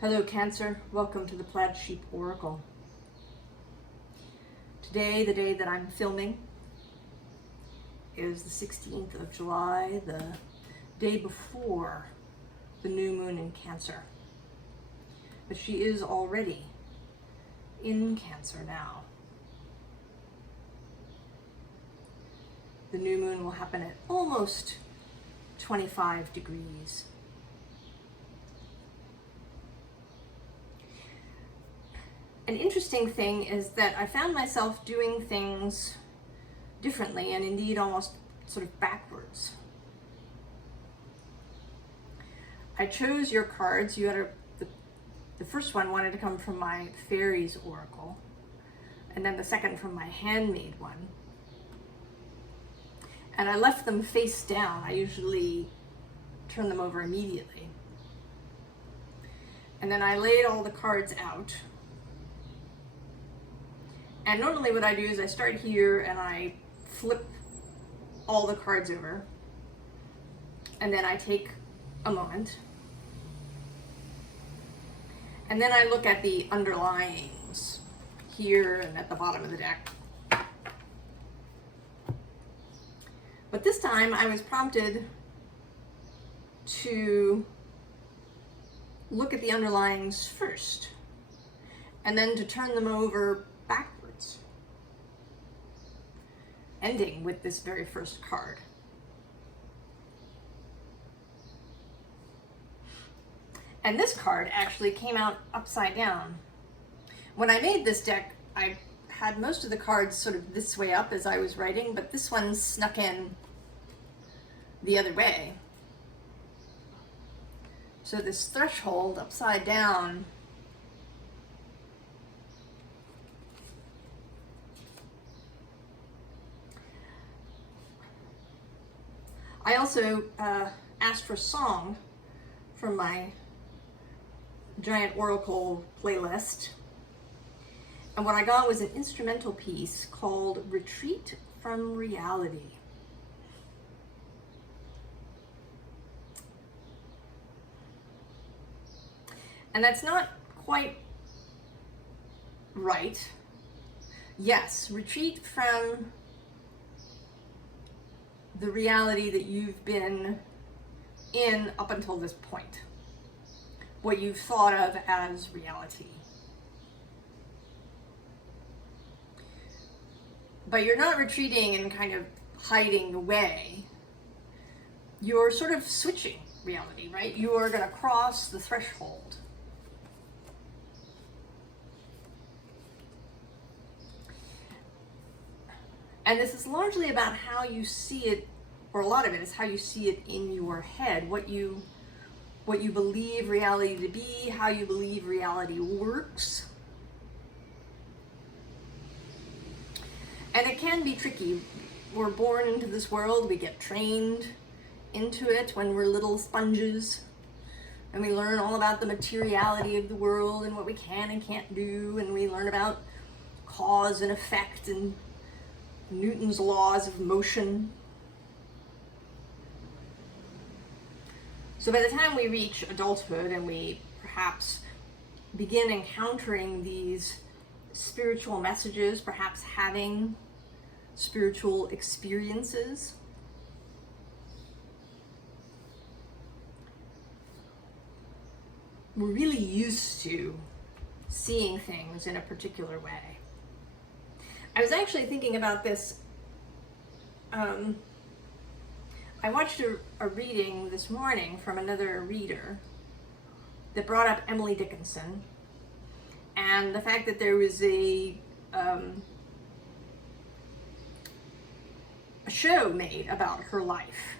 Hello Cancer, welcome to the Plaid Oracle. Today, the day that I'm filming, is the 16th of July, the day before the new moon in Cancer. But she is already in Cancer now. The new moon will happen at almost 25 degrees. An interesting thing is that I found myself doing things differently and indeed almost sort of backwards. I chose your cards. You had the first one wanted to come from my Faeries Oracle, and then the second from my handmade one. And I left them face down. I usually turn them over immediately. And then I laid all the cards out. And normally what I do is I start here and I flip all the cards over. And then I take a moment. And then I look at the underlyings here and at the bottom of the deck. But this time I was prompted to look at the underlyings first and then to turn them over backwards, ending with this very first card. And this card actually came out upside down. When I made this deck, I had most of the cards sort of this way up as I was writing, but this one snuck in the other way. So this threshold upside down I also asked for song from my Giant Oracle playlist, and what I got was an instrumental piece called Retreat from Reality. And that's not quite right. Yes, retreat from the reality that you've been in up until this point, what you've thought of as reality. But you're not retreating and kind of hiding away. You're sort of switching reality, right? You are going to cross the threshold. And this is largely about how you see it, or a lot of it is how you see it in your head, what you believe reality to be, how you believe reality works. And it can be tricky. We're born into this world, we get trained into it when we're little sponges, and we learn all about the materiality of the world and what we can and can't do, and we learn about cause and effect and Newton's laws of motion. So by the time we reach adulthood and we perhaps begin encountering these spiritual messages, perhaps having spiritual experiences, we're really used to seeing things in a particular way. I was actually thinking about this. I watched a reading this morning from another reader that brought up Emily Dickinson and the fact that there was a show made about her life.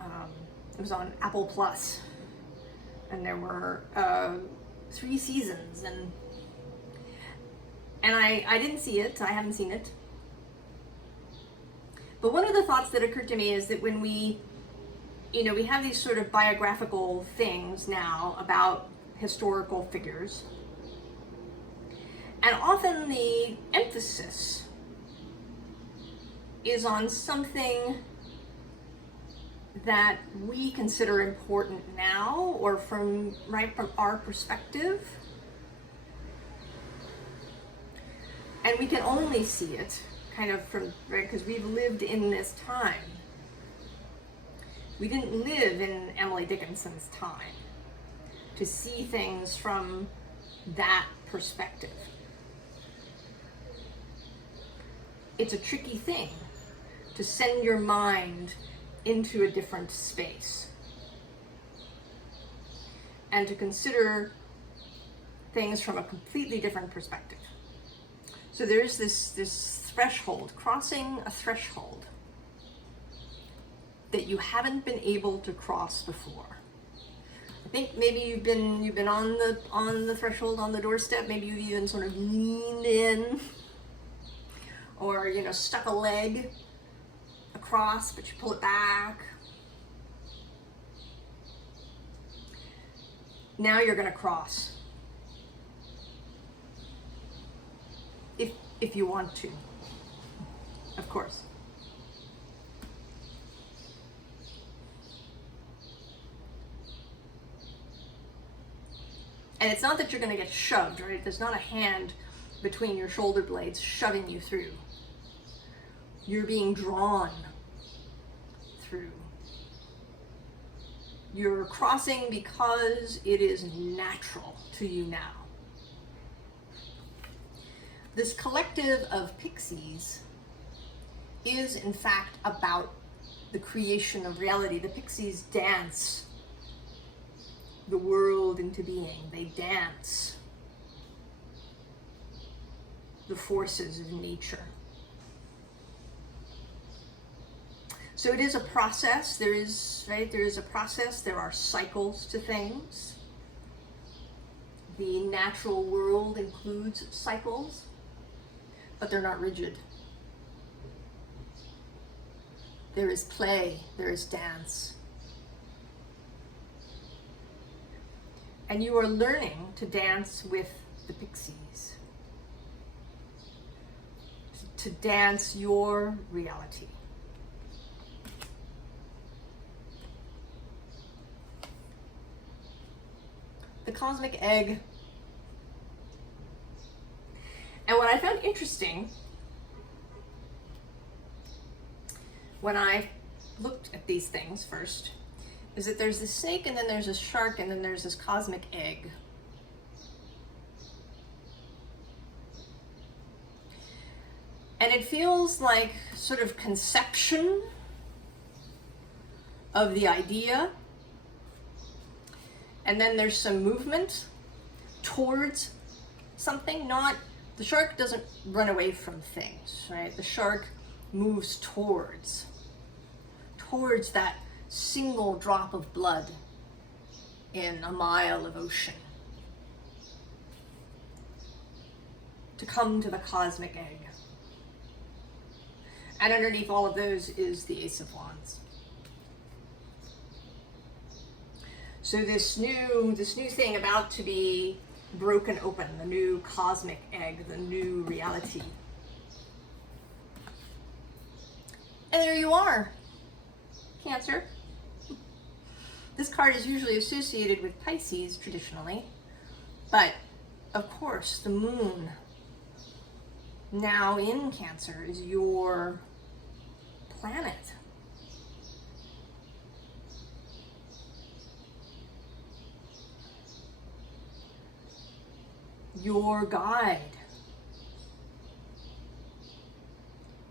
It was on Apple Plus, and there were 3 seasons, and I didn't see it. I haven't seen it. But one of the thoughts that occurred to me is that when we have these sort of biographical things now about historical figures, and often the emphasis is on something that we consider important now, or from our perspective. And we can only see it kind of from, right, because we've lived in this time. We didn't live in Emily Dickinson's time to see things from that perspective. It's a tricky thing to send your mind into a different space and to consider things from a completely different perspective. So there's this threshold, crossing a threshold that you haven't been able to cross before. I think maybe you've been on the threshold, on the doorstep. Maybe you've even sort of leaned in, or stuck a leg across, but you pull it back. Now you're going to cross, if you want to, of course. And it's not that you're going to get shoved, right? There's not a hand between your shoulder blades shoving you through. You're being drawn through. You're crossing because it is natural to you now. This collective of pixies is in fact about the creation of reality. The pixies dance the world into being. They dance the forces of nature. So it is a process. There is a process. There are cycles to things. The natural world includes cycles, but they're not rigid. There is play, there is dance. And you are learning to dance with the pixies, to dance your reality. The cosmic egg. And what I found interesting when I looked at these things first is that there's this snake, and then there's a shark, and then there's this cosmic egg. And it feels like sort of conception of the idea, and then there's some movement towards something. Not, the shark doesn't run away from things, right? The shark moves towards that single drop of blood in a mile of ocean to come to the cosmic egg. And underneath all of those is the Ace of Wands. So this new thing about to be broken open, the new cosmic egg, the new reality. And there you are, Cancer. This card is usually associated with Pisces traditionally, but of course the moon now in Cancer is your planet. Your guide.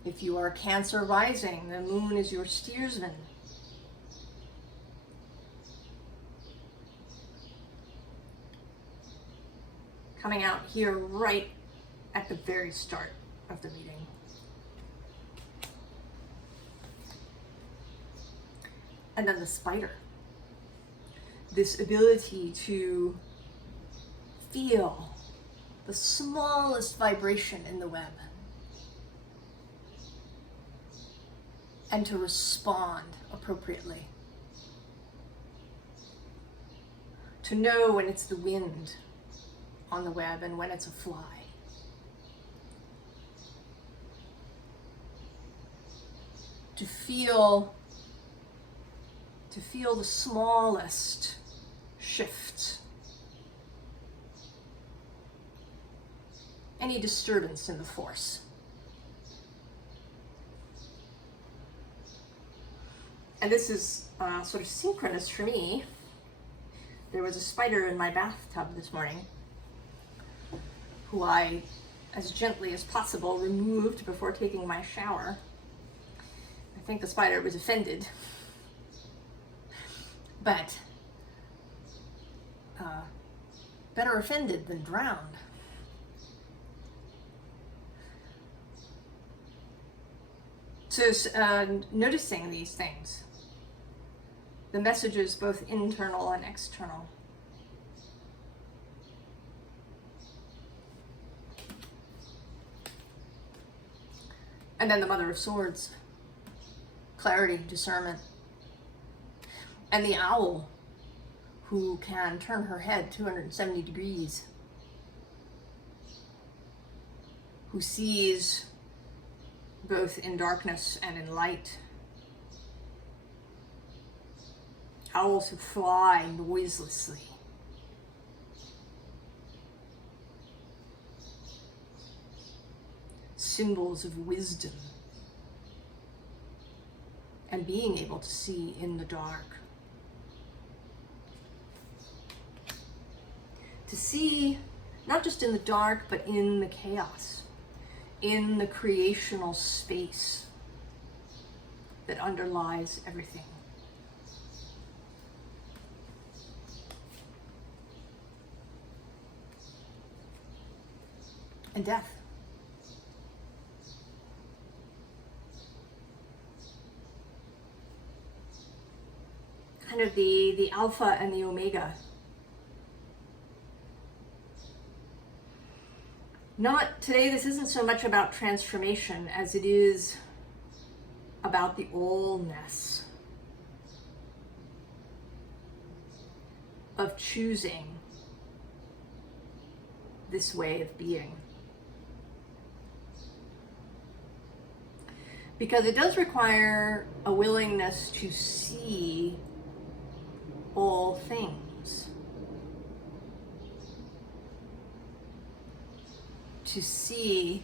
If you are Cancer rising, the moon is your steersman. Coming out here right at the very start of the reading. And then the spider. This ability to feel the smallest vibration in the web and to respond appropriately. To know when it's the wind on the web and when it's a fly. To feel to feel the smallest shifts, any disturbance in the force. And this is sort of synchronous for me. There was a spider in my bathtub this morning who I, as gently as possible, removed before taking my shower. I think the spider was offended, but better offended than drowned. So noticing these things, the messages both internal and external. And then the Mother of Swords, clarity, discernment. And the owl, who can turn her head 270 degrees, who sees both in darkness and in light. Owls who fly noiselessly. Symbols of wisdom and being able to see in the dark. To see not just in the dark, but in the chaos, in the creational space that underlies everything. And death. Kind of the alpha and the omega. Not today, this isn't so much about transformation as it is about the allness of choosing this way of being. Because it does require a willingness to see all things. To see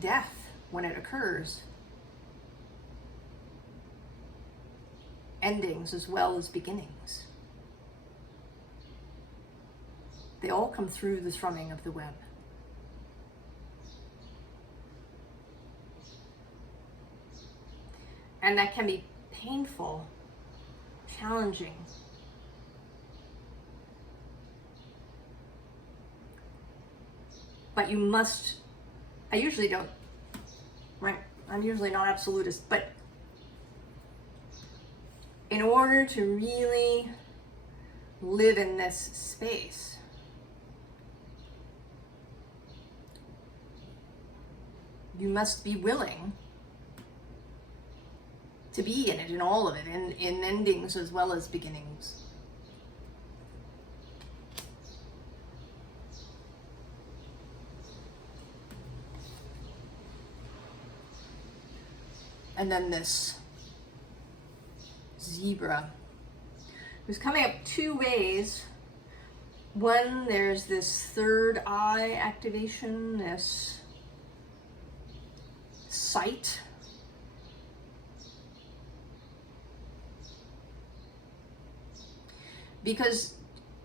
death when it occurs. Endings as well as beginnings. They all come through the thrumming of the web. And that can be painful, challenging. But you must, I usually don't, right? I'm usually not absolutist, but in order to really live in this space, you must be willing to be in it, in all of it, in endings as well as beginnings. And then this zebra, who's coming up two ways. One, there's this third eye activation, this sight. Because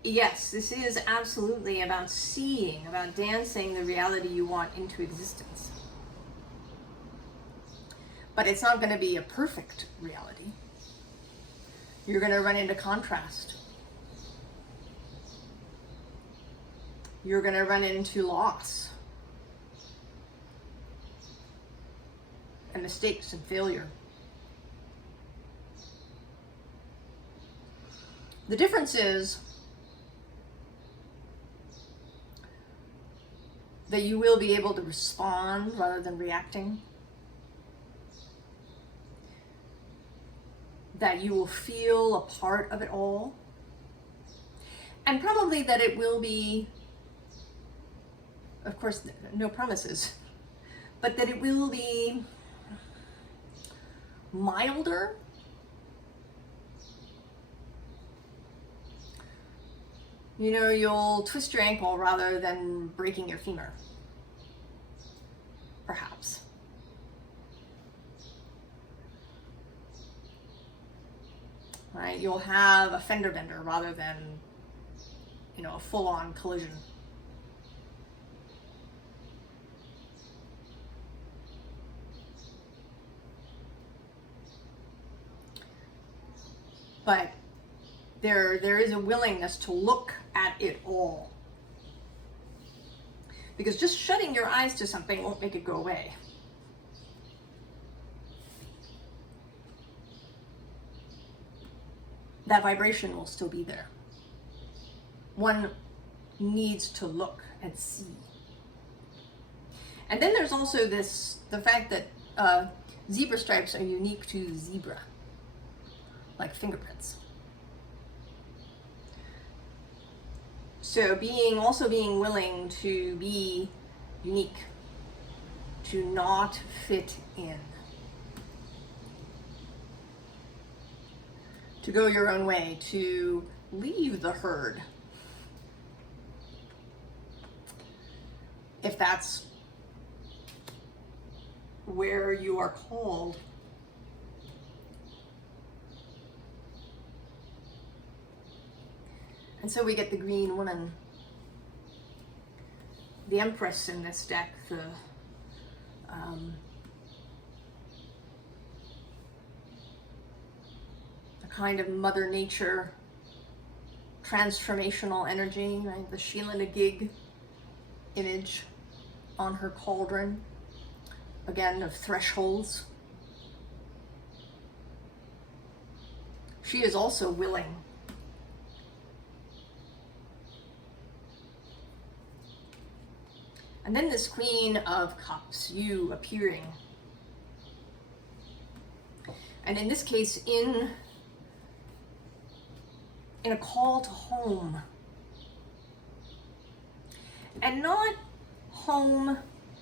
yes, this is absolutely about seeing, about dancing the reality you want into existence. But it's not going to be a perfect reality. You're going to run into contrast. You're going to run into loss and mistakes and failure. The difference is that you will be able to respond rather than reacting. That you will feel a part of it all. And probably that it will be, of course, no promises, but that it will be milder You know, you'll twist your ankle rather than breaking your femur, perhaps. Right? You'll have a fender bender rather than, you know, a full-on collision. But there is a willingness to look at it all. Because just shutting your eyes to something won't make it go away. That vibration will still be there. One needs to look and see. And then there's also the fact that zebra stripes are unique to zebra, like fingerprints. So also being willing to be unique, to not fit in, to go your own way, to leave the herd, if that's where you are called. And so we get the green woman, the Empress in this deck, a kind of Mother Nature transformational energy, right? The Sheila Gig image on her cauldron, again, of thresholds. She is also willing. And then this Queen of Cups, you appearing. And in this case, in a call to home. And not home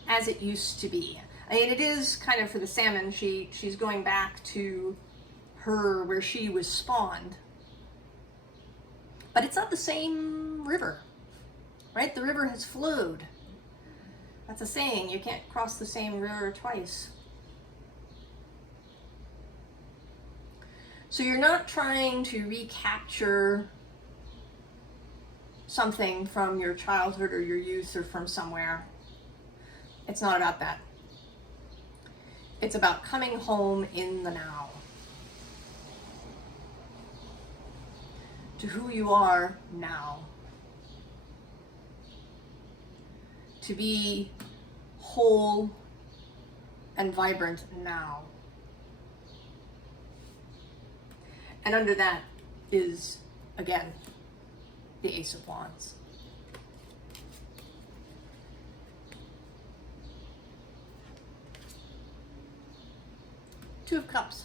as it used to be. I mean, it is kind of for the salmon, she's going back to her, where she was spawned. But it's not the same river, right? The river has flowed. That's a saying, you can't cross the same river twice. So you're not trying to recapture something from your childhood or your youth or from somewhere. It's not about that. It's about coming home in the now. To who you are now. To be whole and vibrant now. And under that is, again, the Ace of Wands. Two of Cups.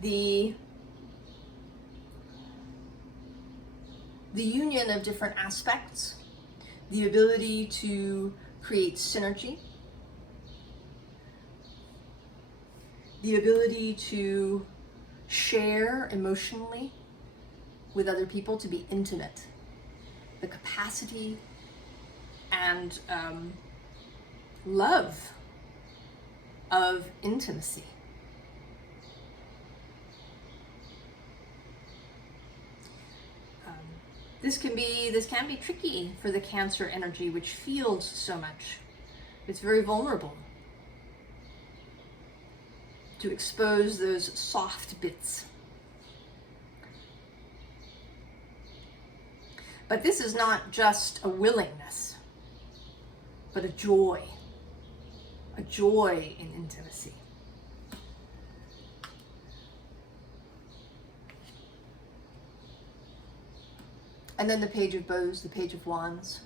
The union of different aspects, the ability to create synergy, the ability to share emotionally with other people, to be intimate, the capacity and love of intimacy. This can be tricky for the Cancer energy, which feels so much. It's very vulnerable to expose those soft bits. But this is not just a willingness, but a joy in intimacy. And then the Page of Bows, the Page of Wands.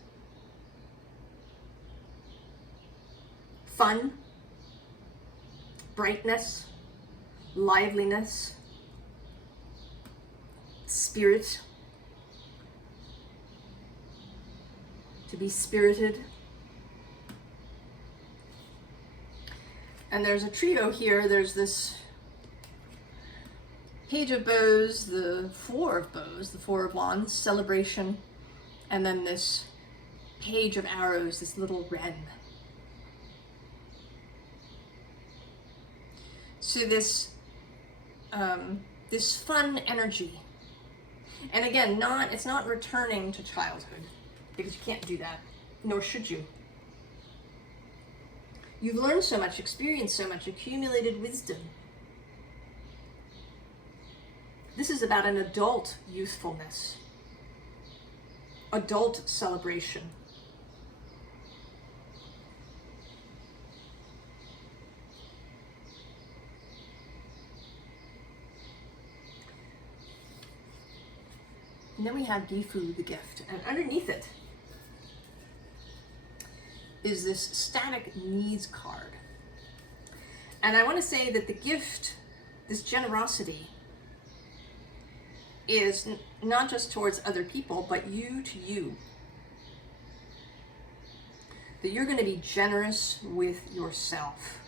Fun, brightness, liveliness, spirit, to be spirited. And there's a trio here. There's this Page of Bows, the Four of Bows, the Four of Wands, celebration, and then this Page of Arrows, this little wren. So this this fun energy, and again, it's not returning to childhood, because you can't do that, nor should you. You've learned so much, experienced so much, accumulated wisdom. This is about an adult youthfulness, adult celebration. And then we have Gifu, the gift, and underneath it is this static needs card. And I want to say that the gift, this generosity, is not just towards other people, but you to you. That you're going to be generous with yourself.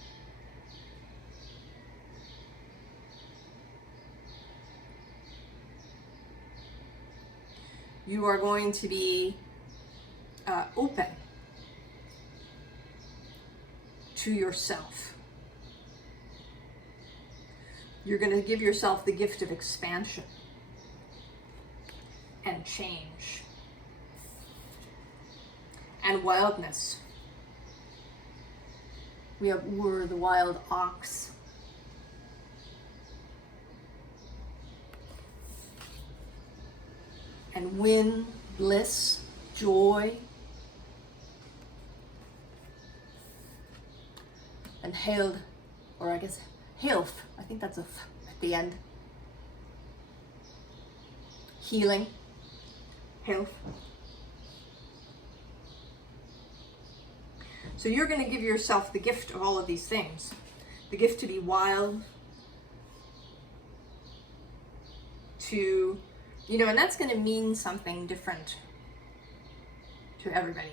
You are going to be open to yourself. You're going to give yourself the gift of expansion and change and wildness. We have Ur, the wild ox. And win, bliss, joy. And hailed, or I guess health, I think that's a f at the end. Healing, health. So you're going to give yourself the gift of all of these things. The gift to be wild, to, you know, and that's going to mean something different to everybody.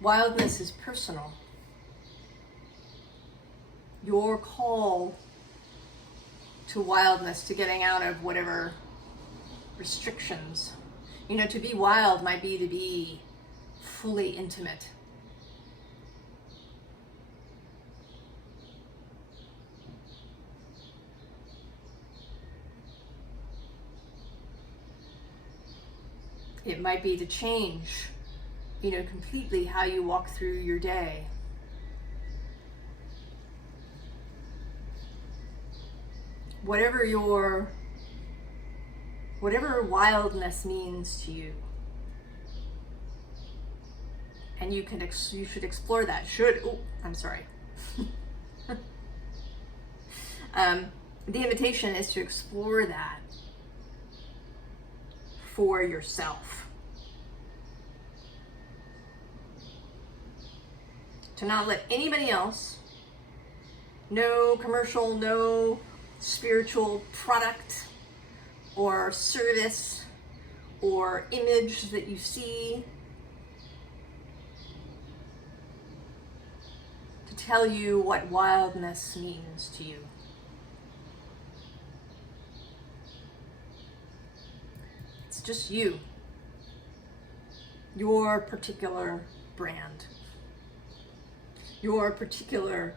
Wildness is personal. Your call to wildness, to getting out of whatever restrictions. You know, to be wild might be to be fully intimate. It might be to change, you know, completely how you walk through your day. Whatever wildness means to you. And you should explore that. The invitation is to explore that for yourself. To not let anybody else, no commercial, no spiritual product or service or image that you see, to tell you what wildness means to you. It's just you, your particular brand, your particular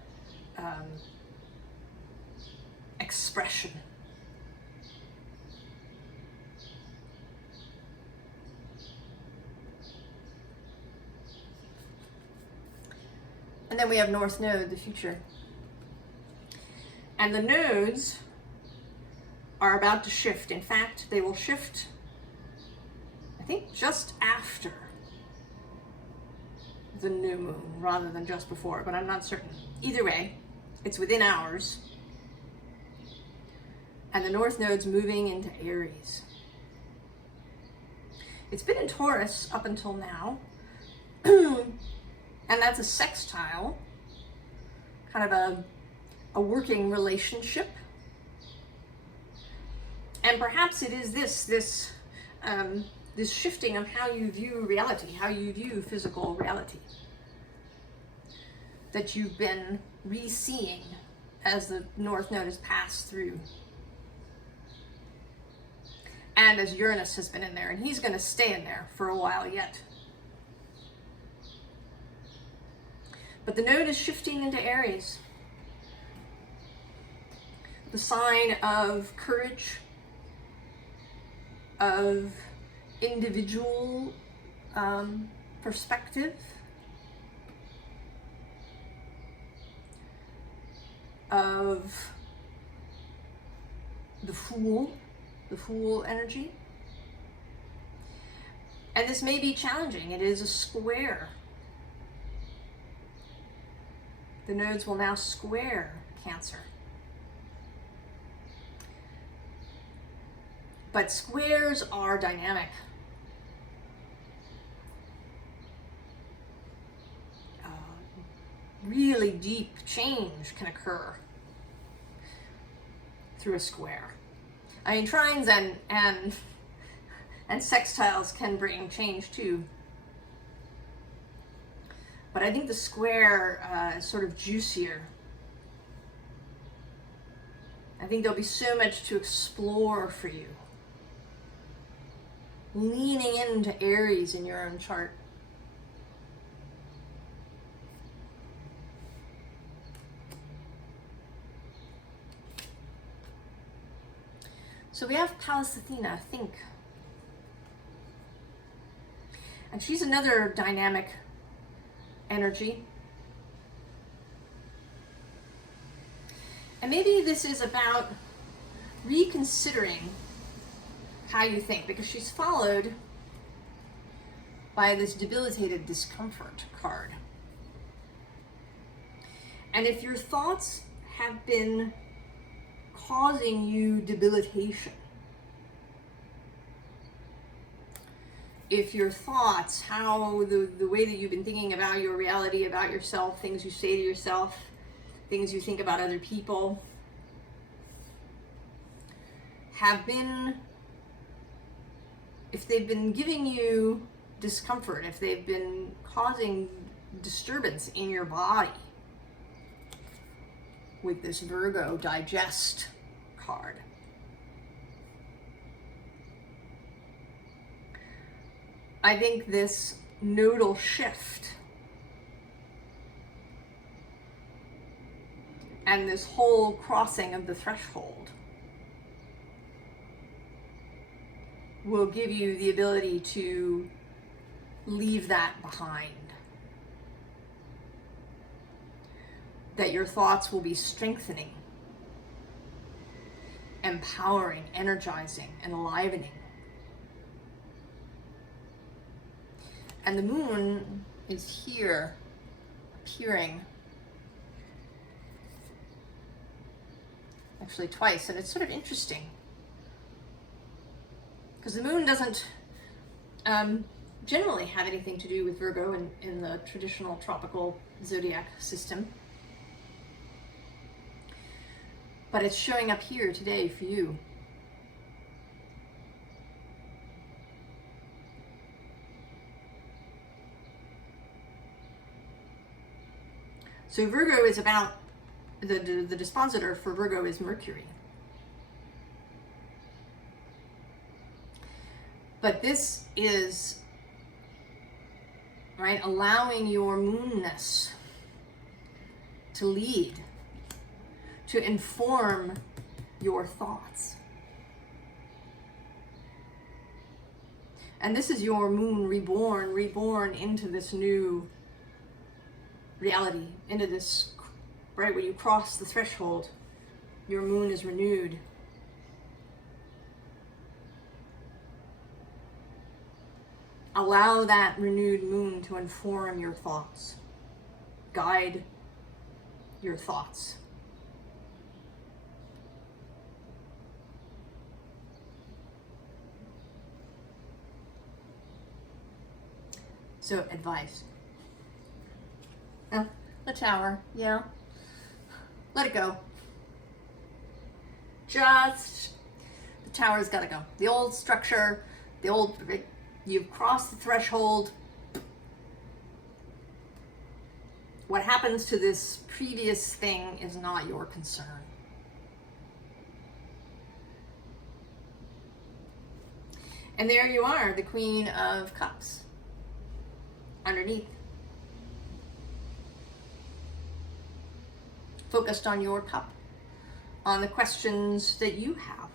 expression. And then we have North Node, the future. And the nodes are about to shift. In fact, they will shift, I think, just after the new moon rather than just before, but I'm not certain. Either way, it's within hours. And the North Node's moving into Aries. It's been in Taurus up until now. And that's a sextile, kind of a working relationship. And perhaps it is this shifting of how you view reality, how you view physical reality, that you've been re-seeing as the North Node has passed through. And as Uranus has been in there, and he's going to stay in there for a while yet. But the node is shifting into Aries, the sign of courage, of individual perspective, of the Fool energy. And this may be challenging. It is a square. The nodes will now square Cancer. But squares are dynamic. Really deep change can occur through a square. I mean, trines and sextiles can bring change too. But I think the square is sort of juicier. I think there'll be so much to explore for you. Leaning into Aries in your own chart. So we have Pallas Athena, think. And she's another dynamic energy. And maybe this is about reconsidering how you think, because she's followed by this debilitated discomfort card. And if your thoughts have been causing you debilitation, if your thoughts, how the way that you've been thinking about your reality, about yourself, things you say to yourself, things you think about other people, have been, if they've been giving you discomfort, if they've been causing disturbance in your body, with this Virgo digest card, I think this nodal shift and this whole crossing of the threshold will give you the ability to leave that behind. That your thoughts will be strengthening, empowering, energizing, and enlivening. And the moon is here, appearing, actually twice, and it's sort of interesting. Because the moon doesn't generally have anything to do with Virgo in the traditional tropical zodiac system. But it's showing up here today for you. So Virgo is about, the dispositor for Virgo is Mercury. But this is, right, allowing your moonness to lead, to inform your thoughts. And this is your moon reborn into this new reality, into this, right, when you cross the threshold, your moon is renewed. Allow that renewed moon to inform your thoughts, guide your thoughts. So, advice. The Tower, yeah. Let it go. Just, the Tower's gotta go. The old structure, the old, you've crossed the threshold. What happens to this previous thing is not your concern. And there you are, the Queen of Cups, underneath. Focused on your cup, on the questions that you have,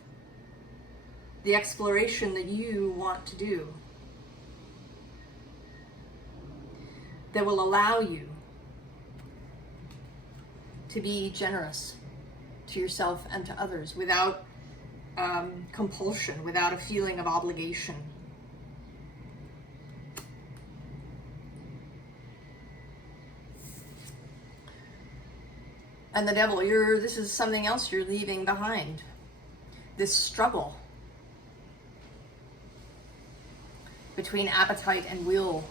the exploration that you want to do, that will allow you to be generous to yourself and to others without compulsion, without a feeling of obligation. And the Devil, this is something else you're leaving behind. This struggle between appetite and will.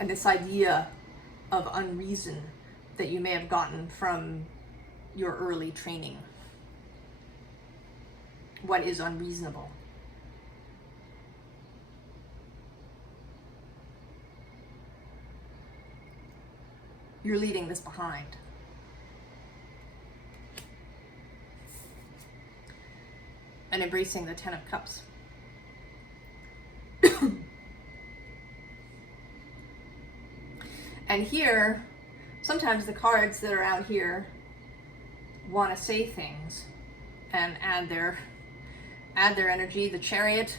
And this idea of unreason that you may have gotten from your early training. What is unreasonable? You're leaving this behind. And embracing the Ten of Cups. And here, sometimes the cards that are out here want to say things and add their energy. The Chariot,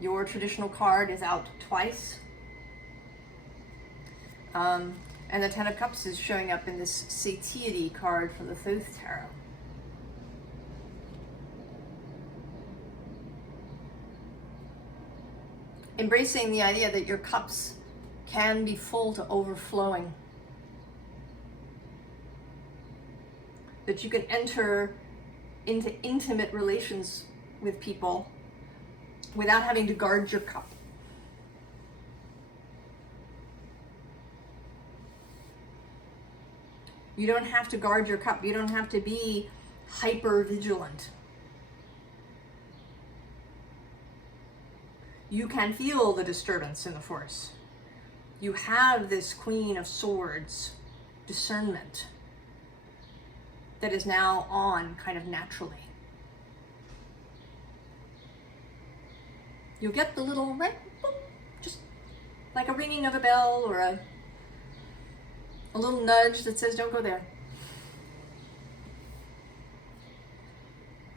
your traditional card, is out twice. And the Ten of Cups is showing up in this Satiety card for the Thoth Tarot. Embracing the idea that your cups can be full to overflowing. That you can enter into intimate relations with people without having to guard your cup. You don't have to guard your cup. You don't have to be hyper vigilant. You can feel the disturbance in the force. You have this Queen of Swords discernment that is now on kind of naturally. You'll get the little ring, just like a ringing of a bell or a little nudge that says, don't go there.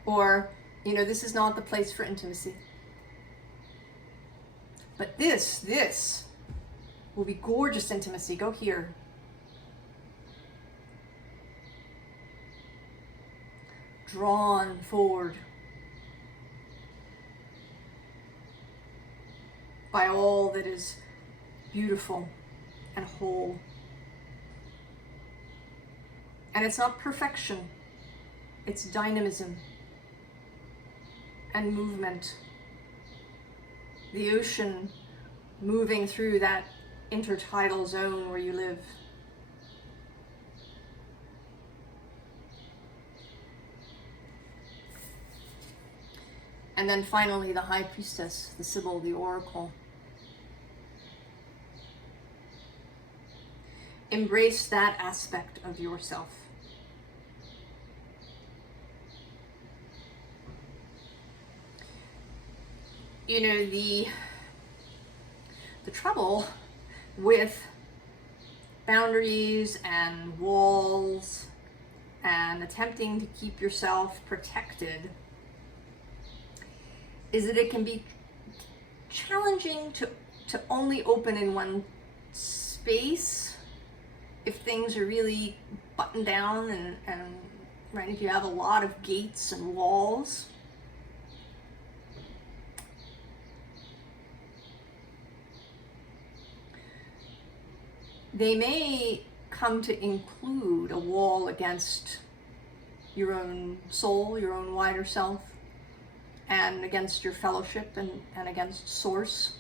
Or, this is not the place for intimacy. But this will be gorgeous intimacy. Go here. Drawn forward by all that is beautiful and whole. And it's not perfection, it's dynamism and movement. The ocean moving through that intertidal zone where you live. And then finally the High Priestess, the Sibyl, the Oracle. Embrace that aspect of yourself. The trouble with boundaries and walls and attempting to keep yourself protected is that it can be challenging to only open in one space if things are really buttoned down and right, if you have a lot of gates and walls. They may come to include a wall against your own soul, your own wider self, and against your fellowship and against source.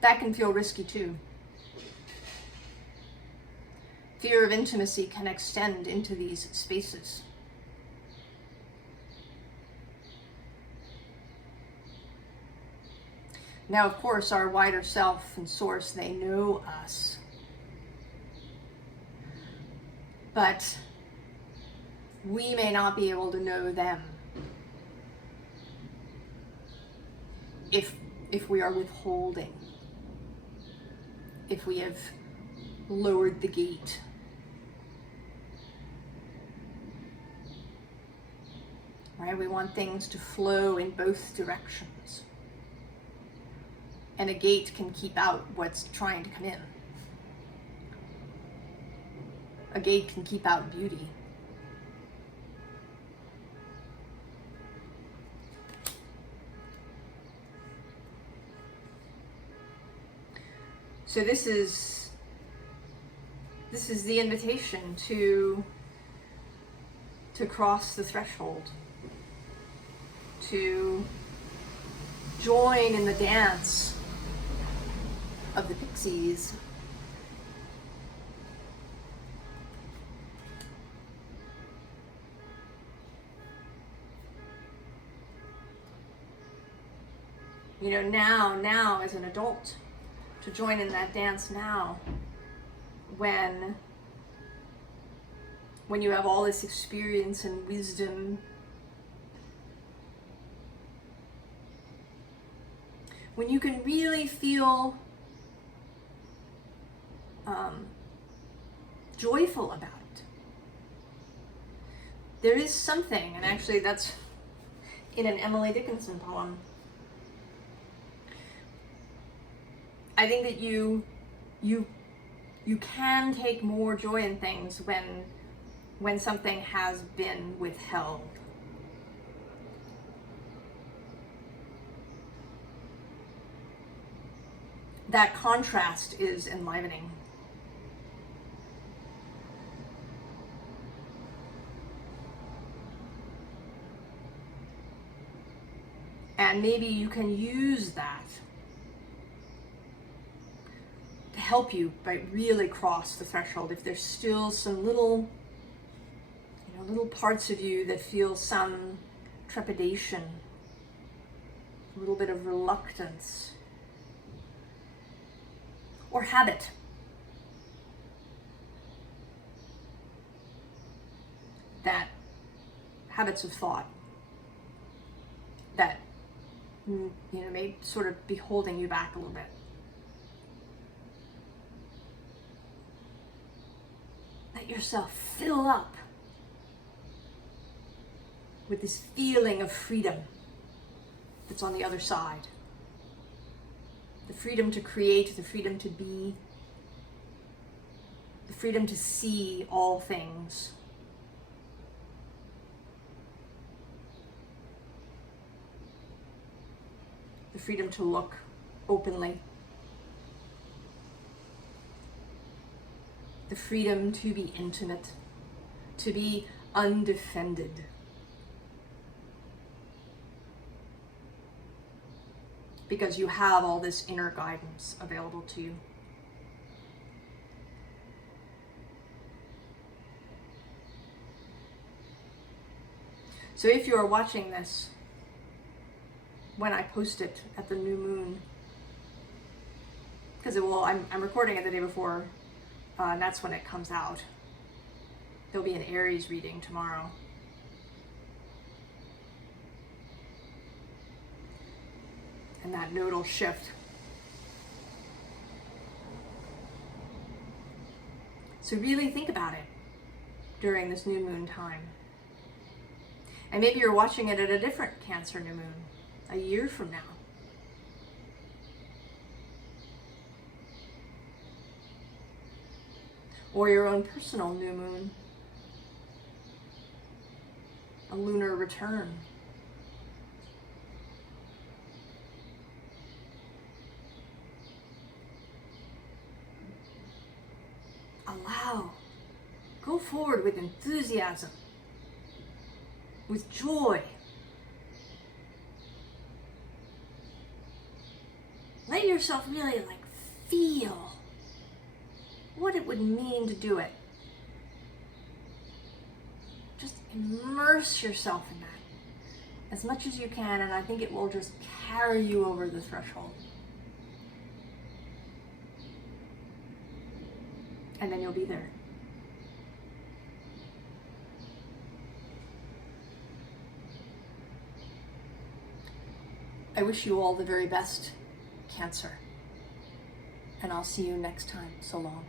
That can feel risky too. Fear of intimacy can extend into these spaces. Now, of course, our wider self and source, they know us. But we may not be able to know them if we are withholding, if we have lowered the gate. Right? We want things to flow in both directions. And a gate can keep out what's trying to come in. A gate can keep out beauty. So this is the invitation to cross the threshold, to join in the dance of the pixies. You know, now as an adult, to join in that dance now, when you have all this experience and wisdom, when you can really feel joyful about it. There is something, and actually that's in an Emily Dickinson poem. I think that you can take more joy in things when something has been withheld. That contrast is enlivening. And maybe you can use that to help you really cross the threshold. If there's still some little parts of you that feel some trepidation, a little bit of reluctance, or habit. That habits of thought that may sort of be holding you back a little bit. Let yourself fill up with this feeling of freedom that's on the other side. The freedom to create, the freedom to be, the freedom to see all things. The freedom to look openly. The freedom to be intimate, to be undefended. Because you have all this inner guidance available to you. So if you are watching this when I post it at the new moon, because I'm recording it the day before, and that's when it comes out. There'll be an Aries reading tomorrow. And that nodal shift. So really think about it during this new moon time. And maybe you're watching it at a different Cancer new moon, a year from now. Or your own personal new moon, a lunar return. Allow, go forward with enthusiasm, with joy. Let yourself really feel what it would mean to do it. Just immerse yourself in that as much as you can, and I think it will just carry you over the threshold. And then you'll be there. I wish you all the very best, Cancer. And I'll see you next time. So long.